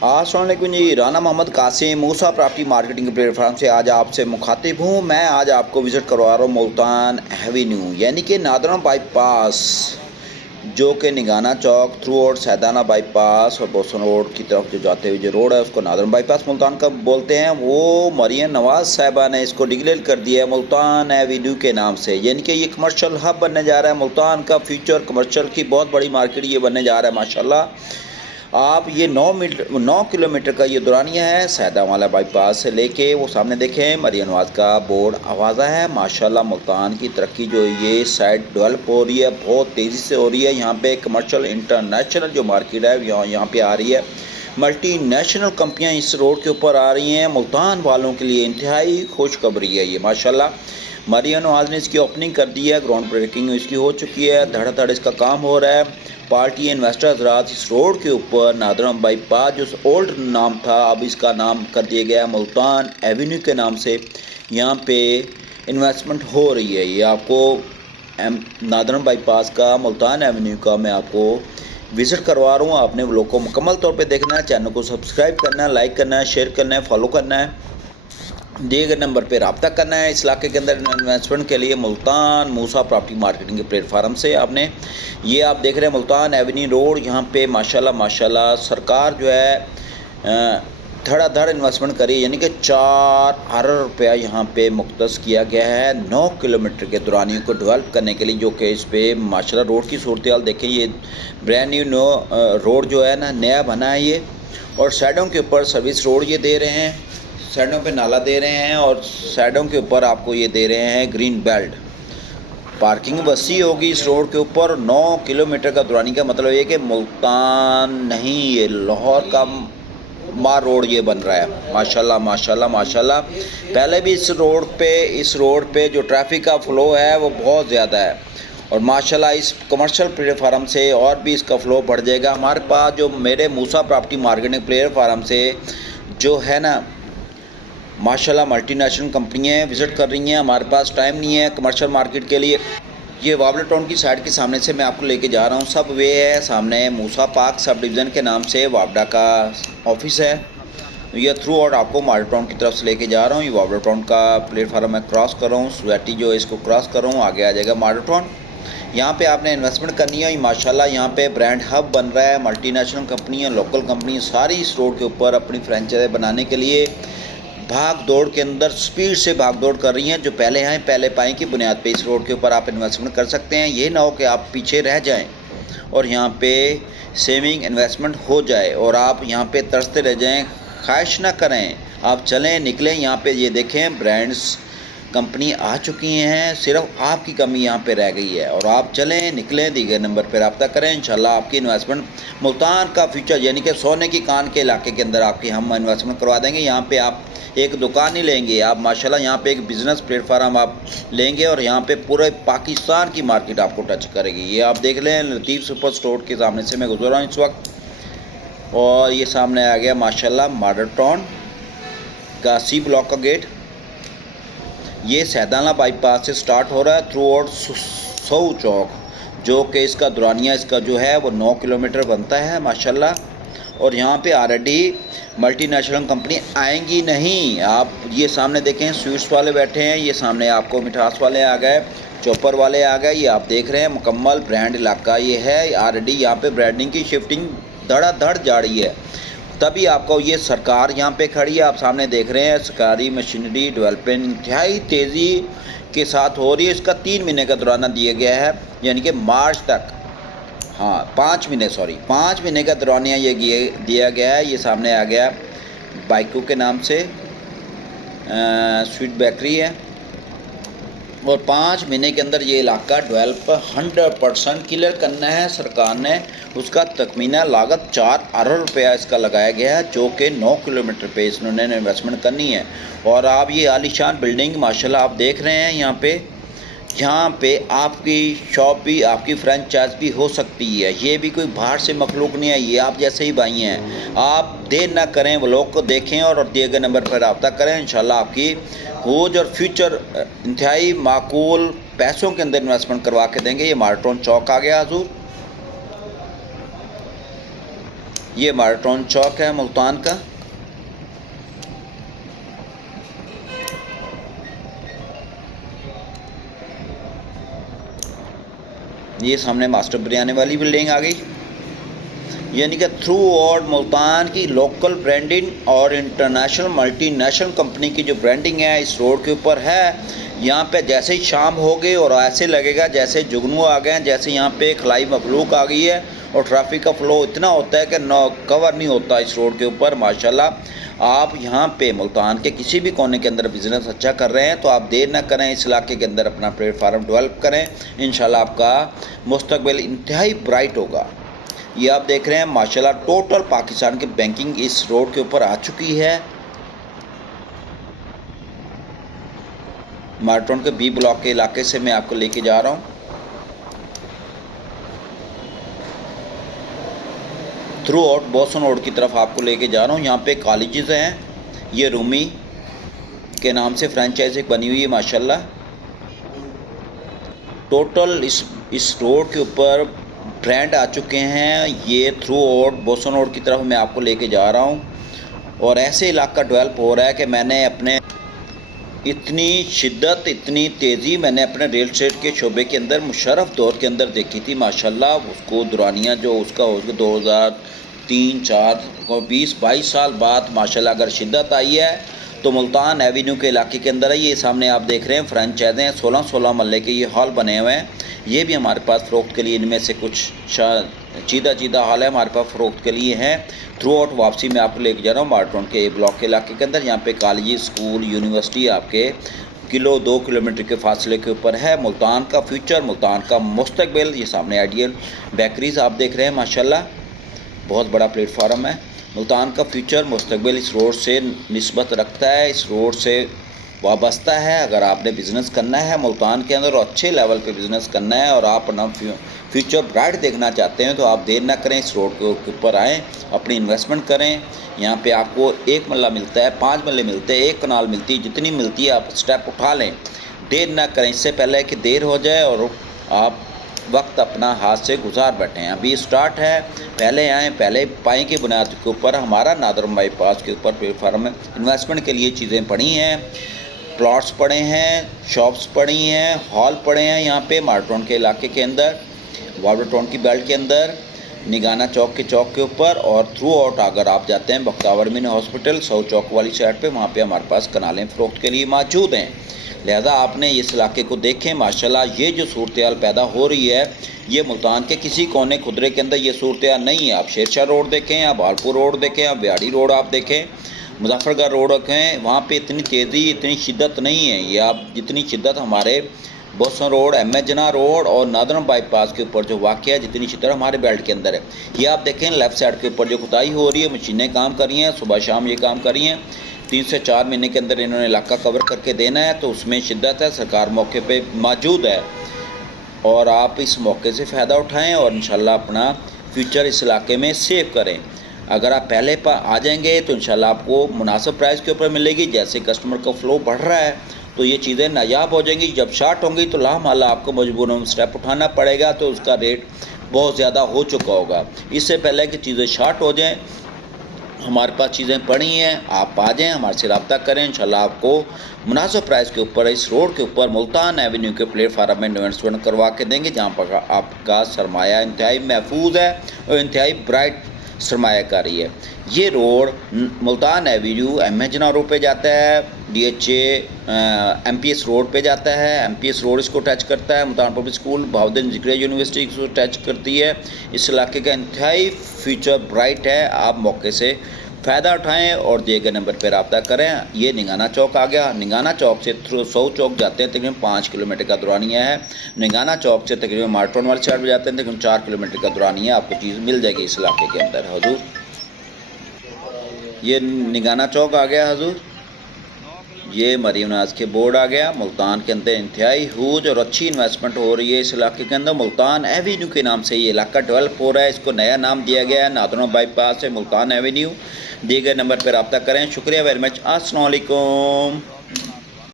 अस्सलाम वालेकुम जी। राना मोहम्मद कासिम मूसा property marketing platform से आज आपसे मुखातिब हूँ। मैं आज आपको विज़िट करवा रहा हूँ मुल्तान एवेन्यू यानी कि नादरा बाईपास, जो कि निगाना चौक थ्रू और सैदाना बाईपास और बोसन रोड की तरफ जो जाते हुए जो रोड है उसको नादरा बाईपास मुल्तान का बोलते हैं। वो मरियम नवाज़ साहिबा ने इसको डिक्लेयर कर दिया है मुल्तान एवेन्यू के नाम से, यानी कि ये कमर्शियल हब बनने जा रहा है। मुल्तान का फ्यूचर कमर्शियल की बहुत बड़ी मार्केट ये बनने जा रहा है माशाल्लाह। आप ये 9 किलोमीटर का ये दुरानिया है सैदा वाला बाईपास से लेके वो सामने देखें मरियम नवाज़ का बोर्ड आवाज़ा है। माशाल्लाह मुल्तान की तरक्की जो ये साइड डेवलप हो रही है, बहुत तेज़ी से हो रही है। यहाँ पे कमर्शियल इंटरनेशनल जो मार्केट है यहाँ पे आ रही है। मल्टीनेशनल कंपनियाँ इस रोड के ऊपर आ रही हैं। मुल्तान वालों के लिए इंतहाई खुशखबरी है ये माशाल्लाह। मरियम नवाज़ ने इसकी ओपनिंग कर दी है, ग्राउंड ब्रेकिंग इसकी हो चुकी है, धड़ाधड़ इसका काम हो रहा है। पार्टी इन्वेस्टर हज़रात इस रोड के ऊपर नादरा बाईपास जो ओल्ड नाम था अब इसका नाम कर दिया गया है मुल्तान एवेन्यू के नाम से। यहाँ पे इन्वेस्टमेंट हो रही है। ये आपको नादरा बाईपास का मुल्तान एवेन्यू का मैं आपको विज़िट करवा रहा हूँ। आपने व्लॉग को मुकम्मल तौर पे देखना है, चैनल को सब्सक्राइब करना है, लाइक करना है, शेयर करना है, फॉलो करना है, दिए गए नंबर पे रब्ता करना है। इस इलाके के अंदर इन्वेस्टमेंट के लिए मुल्तान मूसा प्रॉपर्टी मार्केटिंग के प्लेटफार्म से आपने ये आप देख रहे हैं मुल्तान एवेन्यू रोड। यहाँ पे माशाल्लाह सरकार जो है धड़ाधड़ इन्वेस्टमेंट करी, यानी कि 4 अरब रुपया यहाँ पे मुख्तस किया गया है 9 किलोमीटर के दुरानियों को डेवलप करने के लिए, जो कि इस पर माशाल्लाह रोड की सूरत हाल देखें। ये ब्रांड न्यू रोड जो है ना नया बना है ये, और साइडों के ऊपर सर्विस रोड ये दे रहे हैं, साइडों पे नाला दे रहे हैं और साइडों के ऊपर आपको ये दे रहे हैं ग्रीन बेल्ट। पार्किंग वसी होगी इस रोड के ऊपर। 9 किलोमीटर का दुरानी का मतलब ये कि मुल्तान नहीं, ये लाहौर का मार रोड ये बन रहा है माशाल्लाह। पहले भी इस रोड पे जो ट्रैफिक का फ़्लो है वो बहुत ज़्यादा है, और माशाल्लाह इस कमर्शियल प्लेटफार्म से और भी इसका फ़्लो बढ़ जाएगा। हमारे पास जो मेरे मूसा प्रॉपर्टी मार्केटिंग प्लेटफार्म से जो है ना माशाल्लाह मल्टीनेशनल कंपनियाँ विज़िट कर रही हैं। हमारे पास टाइम नहीं है कमर्शियल मार्केट के लिए। ये वावला टाउन की साइड के सामने से मैं आपको लेके जा रहा हूँ। सब वे है सामने मूसा पार्क सब डिवीज़न के नाम से वावडा का ऑफिस है। ये थ्रू आउट आपको माडल टाउन की तरफ से लेके जा रहा हूँ। ये वावला टाउन का प्लेटफार्म मैं क्रॉस कर रहा हूँ, सुवेटी जो है इसको क्रॉस कर रहा हूँ, आगे आ जाएगा माडल टाउन। यहाँ पे आपने इन्वेस्टमेंट करनी है। माशाल्लाह यहाँ पे ब्रांड हब बन रहा है। मल्टीनेशनल कंपनियाँ, लोकल कंपनी सारी इस रोड के ऊपर अपनी फ्रेंचाइज बनाने के लिए भाग दौड़ के अंदर स्पीड से भाग दौड़ कर रही हैं। जो पहले आए पहले पाएँ की बुनियाद पे इस रोड के ऊपर आप इन्वेस्टमेंट कर सकते हैं। ये ना हो कि आप पीछे रह जाएं और यहाँ पे सेविंग इन्वेस्टमेंट हो जाए और आप यहाँ पे तरसते रह जाएं। ख्वाहिश ना करें, आप चलें निकलें। यहाँ पे ये देखें ब्रांड्स कंपनी आ चुकी हैं, सिर्फ आपकी कमी यहाँ पे रह गई है, और आप चलें निकलें, दिए गए नंबर पर रब्ता करें। इंशाल्लाह आपकी इन्वेस्टमेंट मुल्तान का फ्यूचर यानी कि सोने की कान के इलाके के अंदर आपकी हम इन्वेस्टमेंट करवा देंगे। यहाँ पे आप एक दुकान ही लेंगे, आप माशाल्लाह यहाँ पे एक बिज़नेस प्लेटफार्म आप लेंगे और यहाँ पे पूरे पाकिस्तान की मार्केट आपको टच करेगी। ये आप देख लें लतीफ़ सुपर स्टोर के सामने से मैं गुजर रहा हूँ इस वक्त, और ये सामने आ गया माशाल्लाह मॉडल टाउन का सी ब्लॉक का गेट। ये सैदाना बाईपास से स्टार्ट हो रहा है थ्रू आउट सौ चौक, जो कि इसका दुरानिया इसका जो है वो 9 किलोमीटर बनता है माशाल्लाह। और यहाँ पे ऑलरेडी मल्टीनेशनल कंपनी आएंगी नहीं। आप ये सामने देखें स्वीट्स वाले बैठे हैं, ये सामने आपको मिठास वाले आ गए, चॉपर वाले आ गए। ये आप देख रहे हैं मुकम्मल ब्रांड इलाका ये है। ऑलरेडी यहाँ पे ब्रांडिंग की शिफ्टिंग धड़ाधड़ जा रही है, तभी आपको ये सरकार यहाँ पे खड़ी है। आप सामने देख रहे हैं सरकारी मशीनरी डेवलपमेंट इंतहाई तेज़ी के साथ हो रही है। इसका 3 महीने का दौराना दिया गया है, यानी कि मार्च तक, हाँ 5 महीने का दौरानिया ये दिया गया है। ये सामने आ गया बाइको के नाम से स्वीट बेकरी है, और 5 महीने के अंदर ये इलाका डेवलप 100% क्लियर करना है। सरकार ने उसका तखमीना लागत 4 अरब रुपया इसका लगाया गया है, जो कि 9 किलोमीटर पे इन्होंने इन्वेस्टमेंट करनी है। और आप ये आलीशान बिल्डिंग माशाल्लाह आप देख रहे हैं यहाँ पे आपकी शॉप भी, आपकी फ्रेंचाइज भी हो सकती है। ये भी कोई बाहर से मखलूक नहीं है, ये आप जैसे ही भाई हैं। आप देर ना करें, व्लॉग को देखें और दिए गए नंबर पर रब्ता करें। इंशाल्लाह आपकी होज और फ्यूचर इंतहाई माकूल पैसों के अंदर इन्वेस्टमेंट करवा के देंगे। ये मार्टोन चौक आ गया हजूर। ये माराथन चौक है मुल्तान का। ये सामने मास्टर बिरयानी वाली बिल्डिंग आ गई। यानी कि थ्रू आउट मुल्तान की लोकल ब्रांडिंग और इंटरनेशनल मल्टीनेशनल कंपनी की जो ब्रांडिंग है इस रोड के ऊपर है। यहाँ पे जैसे ही शाम हो गई और ऐसे लगेगा जैसे जुगनू आ गए हैं, जैसे यहाँ पे खलाई मखलूक आ गई है और ट्रैफिक का फ्लो इतना होता है कि कवर नहीं होता इस रोड के ऊपर। माशाल्लाह आप यहाँ पे मुल्तान के किसी भी कोने के अंदर बिज़नेस अच्छा कर रहे हैं तो आप देर ना करें, इस इलाके के अंदर अपना प्लेटफार्म डेवलप करें। इंशाल्लाह आपका मुस्तकबिल इंतहाई ब्राइट होगा। ये आप देख रहे हैं माशाल्लाह टोटल पाकिस्तान की बैंकिंग इस रोड के ऊपर आ चुकी है। माराथन के बी ब्लॉक के इलाके से मैं आपको लेके जा रहा हूँ। थ्रू आउट बोसन रोड की तरफ आपको लेके जा रहा हूँ। यहाँ पे कॉलेजेस हैं। ये रूमी के नाम से फ्रेंचाइज बनी हुई है माशाल्लाह। टोटल इस रोड के ऊपर ब्रांड आ चुके हैं। ये थ्रू आउट बोसन रोड की तरफ मैं आपको लेके जा रहा हूँ और ऐसे इलाका डेवलप हो रहा है कि मैंने अपने इतनी शिद्दत, इतनी तेज़ी मैंने अपने रियल एस्टेट के शोबे के अंदर मुशर्रफ दौर के अंदर देखी थी माशाल्लाह। उसको दुरानिया जो उसका हो गया 2003, 4, 20, 22 साल बाद माशाल्लाह अगर शिद्दत आई है तो मुल्तान एवेन्यू के इलाके के अंदर है। ये सामने आप देख रहे हैं फ्रेंचाइज़ें हैं, 16 मल्ले के ये हॉल बने हुए हैं। ये भी हमारे पास फ़रोख्त के लिए, इनमें से कुछ चीदा हॉल है हमारे पास फ़रोख्त के लिए हैं। थ्रू आउट वापसी में आपको लेके जा रहा हूँ माराथन के ब्लॉक के इलाके के अंदर। यहाँ पे कॉलेज, स्कूल, यूनिवर्सिटी आपके 2 किलोमीटर के फासले के ऊपर है। मुल्तान का फ्यूचर, मुल्तान का मुस्तकबिल। ये सामने आइडियल बेकरीज़ आप देख रहे हैं माशाल्लाह, बहुत बड़ा प्लेटफार्म है। मुल्तान का फ्यूचर, मुस्तकबिल इस रोड से निस्बत रखता है, इस रोड से वाबस्ता है। अगर आपने बिज़नेस करना है मुल्तान के अंदर और अच्छे लेवल पे बिज़नेस करना है और आप अपना फ्यूचर ब्राइट देखना चाहते हैं तो आप देर ना करें, इस रोड के ऊपर आएँ, अपनी इन्वेस्टमेंट करें। यहाँ पे आपको 1 मल्ला मिलता है, 5 मल्ले मिलते हैं, 1 कनाल मिलती है, जितनी मिलती है आप स्टेप उठा लें, देर ना करें। इससे पहले कि देर हो जाए और आप वक्त अपना हाथ से गुजार बैठे हैं। अभी स्टार्ट है, पहले आएँ, पहले पाएँ की बुनियाद के ऊपर हमारा नादरम बाईपास के ऊपर प्लेटफार्म में इन्वेस्टमेंट के लिए चीज़ें पड़ी हैं, प्लॉट्स पड़े हैं, शॉप्स पड़ी हैं, हॉल पड़े हैं। यहाँ पे माराथन के इलाके के अंदर, वाटर टाउन की बेल्ट के अंदर, निगाना चौक के ऊपर और थ्रू आउट अगर आप जाते हैं बख्तावर मीन हॉस्पिटल साउथ चौक वाली साइड पे, वहाँ पे हमारे पास कनालें फ़रोख्त के लिए मौजूद हैं। लिहाजा आपने इस इलाके को देखें माशाल्लाह। ये जो सूरत पैदा हो रही है ये मुल्तान के किसी कोने खुदरे के अंदर ये सूरत नहीं है। आप शेरशाह रोड देखें, या भालपुर रोड देखें, या बिहाड़ी रोड आप देखें, मुजफ्फरगढ़ रोड रखें, वहाँ पे इतनी तेज़ी, इतनी शिद्दत नहीं है। ये आप जितनी शिद्दत हमारे बोसन रोड, एम.ए. जिन्ना रोड और नादरम बाईपास के ऊपर जो वाक़या है, जितनी शिद्दत हमारे बेल्ट के अंदर है। ये आप देखें लेफ़्ट साइड के ऊपर जो खुदाई हो रही है, मशीनें काम कर रही हैं, सुबह शाम ये काम कर रही हैं। 3 से 4 महीने के अंदर इन्होंने इलाका कवर करके देना है, तो उसमें शिद्दत है। सरकार मौके पे मौजूद है और आप इस मौके से फ़ायदा उठाएं और इंशाल्लाह अपना फ्यूचर इस इलाके में सेव करें। अगर आप पहले आ जाएंगे तो इंशाल्लाह आपको मुनासिब प्राइस के ऊपर मिलेगी। जैसे कस्टमर का फ़्लो बढ़ रहा है तो ये चीज़ें नायाब हो जाएंगी। जब शार्ट होंगी तो लामाला आपको मजबूरन स्टेप उठाना पड़ेगा, तो उसका रेट बहुत ज़्यादा हो चुका होगा। इससे पहले कि चीज़ें शार्ट हो जाएँ, हमारे पास चीज़ें पड़ी हैं, आप आ जाएँ, हमारे से रब्ता करें। इंशाल्लाह आपको मुनासिब प्राइस के ऊपर इस रोड के ऊपर मुल्तान एवेन्यू के प्लेटफार्म में इन्वेस्टमेंट करवा के देंगे, जहाँ पर आपका सरमाया इंतहाई महफूज है और इंतहाई ब्राइट सरमायाकारी है। ये रोड मुल्तान एवेन्यू एम.ए. जिन्ना रोड पे जाता है, DHA MPS रोड पे जाता है, MPS रोड इसको टच करता है, Multan public school, Bahauddin Zakaria university इसको टच करती है। इस इलाके का इंतहाई फ्यूचर ब्राइट है। आप मौके से फ़ायदा उठाएं और दिए गए नंबर पर रब्ता करें। ये निगाना चौक आ गया। निगाना चौक से थ्रू साउथ चौक जाते हैं, तकरीबन 5 किलोमीटर का दुरानिया है। निगाना चौक से तकरीबन माराथन वाली साइड पर जाते हैं, तकरीबन 4 किलोमीटर का दुरानिया आपको चीज़ मिल जाएगी इस इलाके के अंदर। हजूर ये निगाना चौक आ गया हजूर। ये मरीम नवाज के बोर्ड आ गया। मुल्तान के अंदर इंतहाई हुज और अच्छी इन्वेस्टमेंट हो रही है इस इलाके के अंदर। मुल्तान एवेन्यू के नाम से ये इलाका डेवलप हो रहा है। इसको नया नाम दिया गया है, नादरम बाईपास से मुल्तान एवेन्यू। दिए गए नंबर पर रब्ता करें। शुक्रिया वेरी मच। अस्सलाम वालेकुम।